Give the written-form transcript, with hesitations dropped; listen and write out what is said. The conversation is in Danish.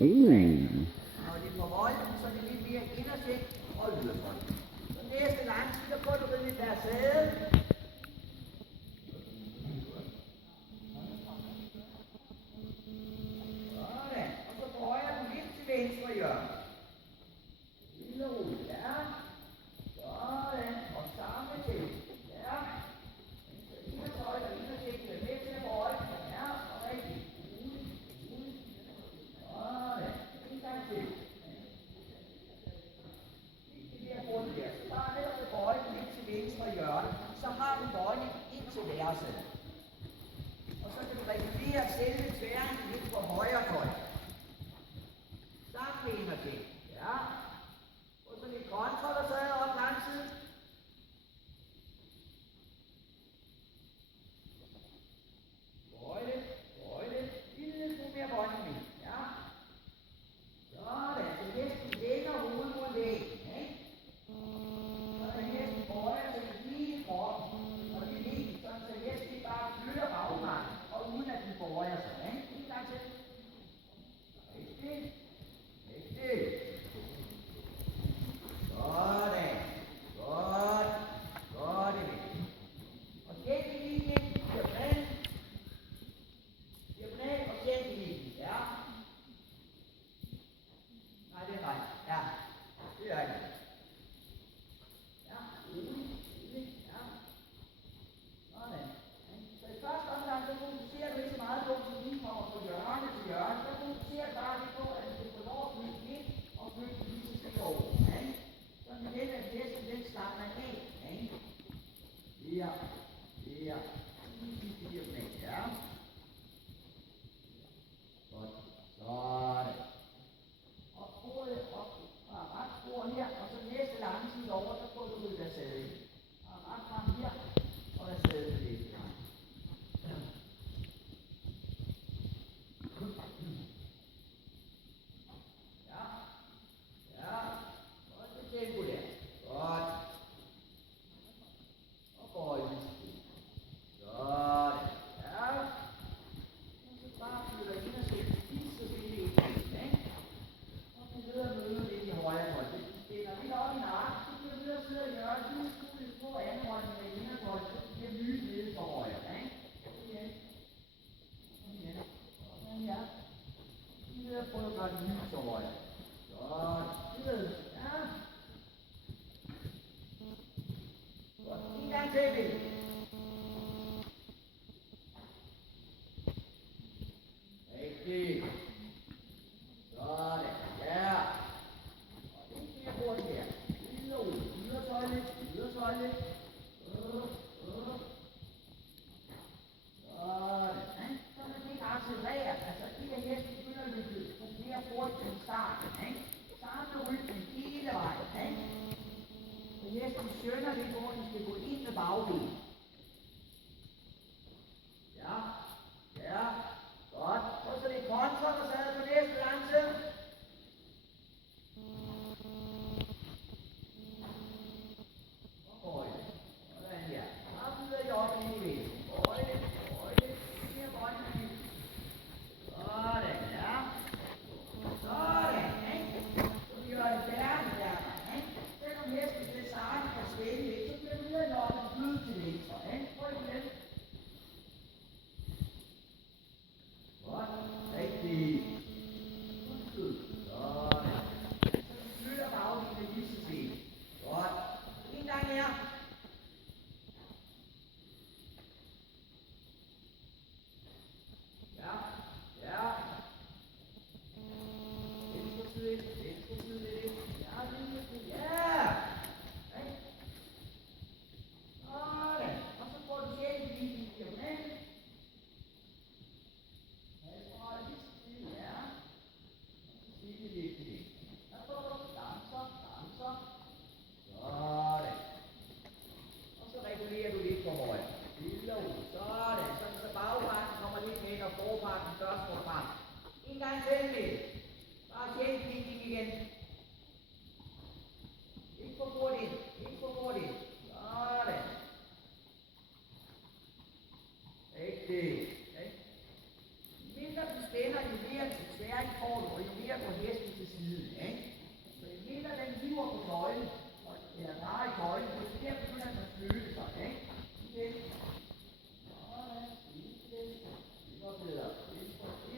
Når det er på højden, så er det lidt mere indersigt og ydersigt. Så næste langside, der får du ved lidt der sæde. Sådan. Og så bøjer du lidt til venstre hjørne. Lille ro, ja. Sådan. Og samme til. Ja. Indersøj og indersigt er med til at bøje. Ja, og rigtig. Sådan. En gang til. Det der rundt der. Så bare netop til bøje lidt til venstre hjørne. Så har du bøjning ind til værelset. Og så kan du regulere selve tværingen lidt på højre tøj. Sammen med indersigt. Ja. Og så lidt kontra, der sad op lang tid. Bøjle. Lille smule mere bøjning med. Ja. Sådan. Så næsten længere hovedet mod væggen. Ikke? Så er det næsten bøjer til lige kroppen. Og det er vigtigt, så næsten bare flytter bagmarken. Og uden at den bøjer sig. Ikke? En gang til. Rigtig. Sådan. Godt. Godt det vigtigt. Og tjek det lige igen. Diagonal og tjek det lige. Ja. Nej, det er ret. Ja. Det er det. Ja. Ja. Sådan. Så i første omgang, så fokuserer du ikke så meget på, at du lige kommer fra hjørne til hjørne. Så fokuserer du bare lidt på, at du får lov at flytte ind og flytte lige så stille over. Sådan den er næsten den slapper af. Ja. Lige diagonal. Ja. Godt. Sådan. Og bordet op og ret spor her, og så næste lange side over, der får du ud af sædet. Og ret frem her, og der sædet til det. Ja. Godt det tempo der. Godt. Og bøj. Sådan. Ja. Og så bare flytter ind og sætter lige så stille ind. Og så videre møde lidt i højre hånd. Hvis du spænder lidt op i nakken, så bliver du videre sidde og gøre det. Du skal på anden hånd med indertøj, så du bliver lyst nede for højre. Kom igen. Sådan her. Lige ved at prøve at gøre det lyst for højre. Sådan. Videre. Ja. Godt. En gang til, Bill. Rigtig. Sådan. Ja. Og det bliver hurtigt her. Lille ud. Ydersøj lidt. Sådan. Så man ikke accelererer. Altså, de der heste begynder at løbe mere hurtigt til starten. Samme rytme hele vejen. Så hesten skønner lidt, hvor den skal gå ind med bagben. Ja. Godt. Og så lidt kontra, der sad på næste lang tid. Og bøjle. Sådan her. Og videre i op ind i væggen. Bøjle. Mere bøjle. Sådan, ja. Sådan, så vi gør det færdigt der. Selvom hesten skal starte fra svælge lidt, så bliver det videre nok at byde til venstre. Prøv igen. Godt. Rigtig. Sådan. Så flytter bagdelen lige så til. Godt. En gang mere. Ja. Venstre side lidt. Ja, venstre side. Ja. Sådan. Og så får du selv lige i diagonal. Ja. Sige det. Der får du langsomt. Sådan. Og så regulerer du lidt på højre. Lille ud. Sådan. Så bagparten kommer lidt væk, og forparten først må frem. En gang til. Bare tjek igen.